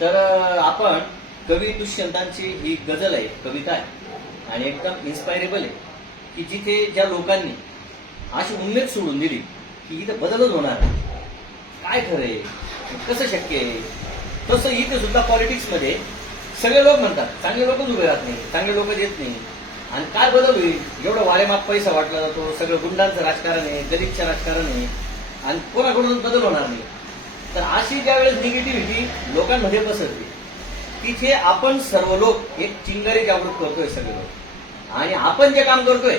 तर आपण कवी दुष्यंतांची ही गझल आहे, कविता आहे आणि एकदम इन्स्पायरेबल आहे की जिथे ज्या लोकांनी अशी उमेद सोडून दिली की इथं बदलच होणार आहे. काय खरंय, कसं शक्य आहे, तसं इथे सुद्धा पॉलिटिक्समध्ये सगळे लोक म्हणतात चांगले लोकच उभे राहत नाही, चांगले लोक येत नाही. आणि काय बदल होईल, एवढं वारेमाप पैसा वाटला जातो, सगळं गुंडांचं राजकारण आहे, गरीबचं राजकारण आहे आणि कोणाकडून बदल होणार नाही. तर अशी ज्यावेळेस निगेटिव्हिटी लोकांमध्ये पसरते तिथे आपण सर्व लोक एक चिंगारी जागृत करतोय सगळे लोक, आणि आपण जे काम करतोय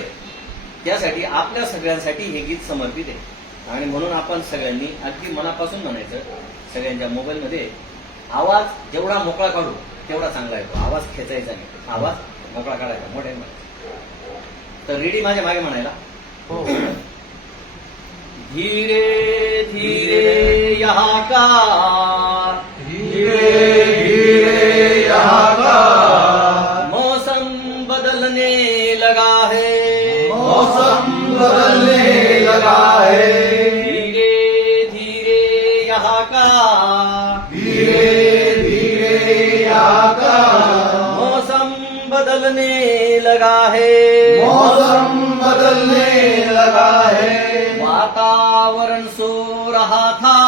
त्यासाठी आपल्या सगळ्यांसाठी हे गीत समर्पित आहे. आणि म्हणून आपण सगळ्यांनी अगदी मनापासून म्हणायचं, सगळ्यांच्या मोबाईलमध्ये आवाज जेवढा मोकळा काढू तेवढा चांगला येतो. आवाज खेचायचा नाही, आवाज मोकळा काढायचा, मोठ्या म्हणायचा. तर रेडी माझ्या मागे म्हणायला, धीरे धीरे यहाँ का, धीरे धीरे यहाँ का मौसम बदलने लगा है, मौसम बदलने लगा है। धीरे धीरे यहाँ का, धीरे धीरे यहाँ का मौसम बदलने लगा है, मौसम बदलने लगा है। वातावरण सो रहा था,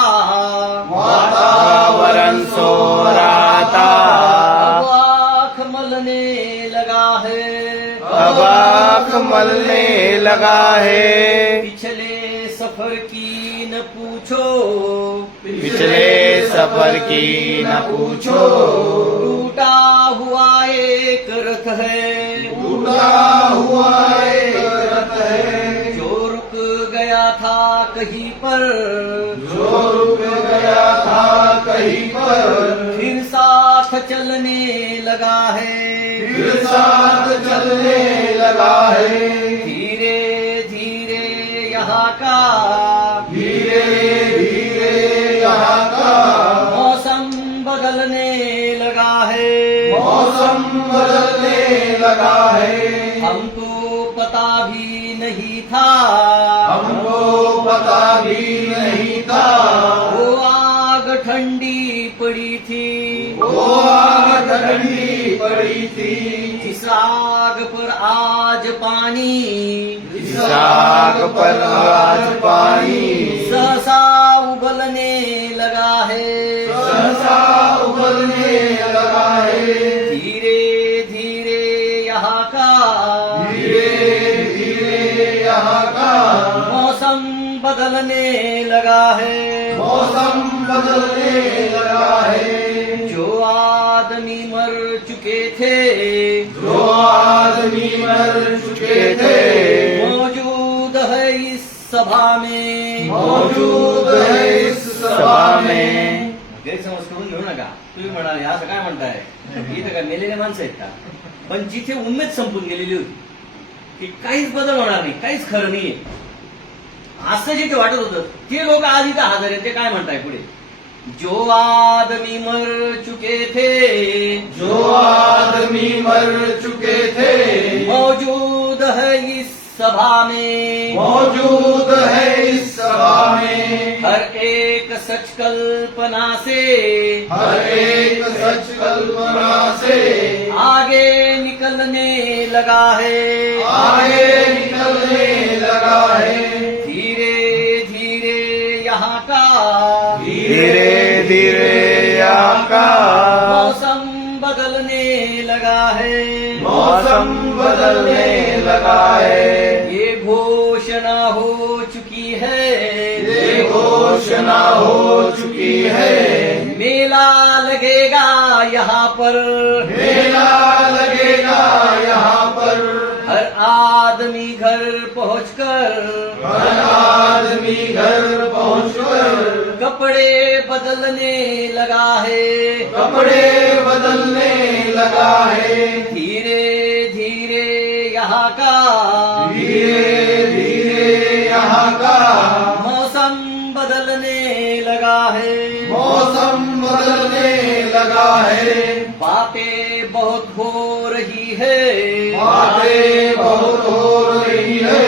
वातावरण सो रहा था, अब आँख मलने लगा है, अब आँख मलने लगा है। पिछले सफर की न पूछो, पिछले सफर की न पूछो, टूटा हुआ एक रथ है, टूटा हुआ एक रथ है, जो रुक गया था कहीं पर, जो रुक गया था कहीं पर, फिर साथ चलने लगा है, फिर साथ चलने लगा है। धीरे धीरे यहाँ का, धीरे धीरे यहाँ का मौसम बदलने लगा है, मौसम बदलने लगा है। हमको पता भी नहीं था, हमको पता भी नहीं था, वो आग ठंडी पड़ी थी, वो आग ठंडी पड़ी थी, जिस आग पर आज पानी, इस आग पर आज पानी सहसा उबलने लगा है, सहसा उबलने लगा है। धीरे धीरे यहाँ का, धीरे धीरे यहाँ का मौसम बदलने लगा है, मौसम बदलने लगा है। जो आदमी मर चुके थे, जो आदमी मर चुके थे, मौजूद है इस सभा में, मौजूद है इस सभा में। गैरसमज करून घेऊ नका. तुम्ही म्हणाले असं काय म्हणताय, इथं काय मेलेले माणसं आहेत का? पण जिथे उमेद संपून गेलेली होती की काहीच बदल होणार नाही, काहीच खरं नाहीये असं जिथे वाटत होतं, ते लोक आज इथं हजर आहेत. ते काय म्हणताय पुढे, जो आदमी मर चुके थे, जो आदमी मर चुके थे, मौजूद है इस सभा में, मौजूद है इस सभा में। हर एक सच कल्पना से, हर एक सच कल्पना से आगे निकलने लगा है, आगे निकलने लगा है। धीरे धीरे यहाँ का, धीरे धीरे यहाँ का मौसम बदलने लगा है, मौसम बदलने लगा है। ये घोषणा हो चुकी है, ये घोषणा हो चुकी है, मेला लगेगा यहाँ पर, मेला लगेगा यहाँ पर, हर आदमी घर पहुंचकर, हर आदमी घर पहुंचकर कपड़े बदलने लगा है, कपड़े बदलने लगा है। धीरे धीरे यहाँ का, धीरे धीरे यहाँ का मौसम बदलने लगा है, मौसम बदलने लगा है। बातें बहुत हो रही है, बातें बहुत हो रही है,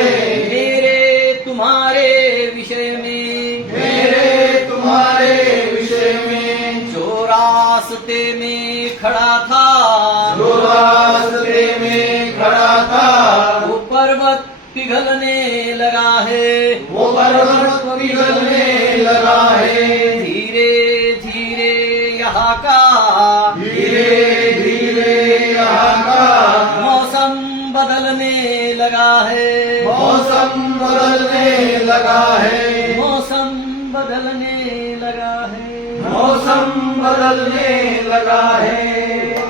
मेरे तुम्हारे विषय में, मेरे तुम्हारे विषय में। जो रास्ता रास्ते में खड़ा था, जो रास्ते में खड़ा था, वो पर्वत पिघलने लगा है, वो पर्वत पिघलने लगा है। धीरे धीरे यहाँ का धीरे धीरे यहाँ का मौसम बदलने लगा है, मौसम बदलने लगा है, मौसम बदलने लगा है। मौसम बदलने लगा है।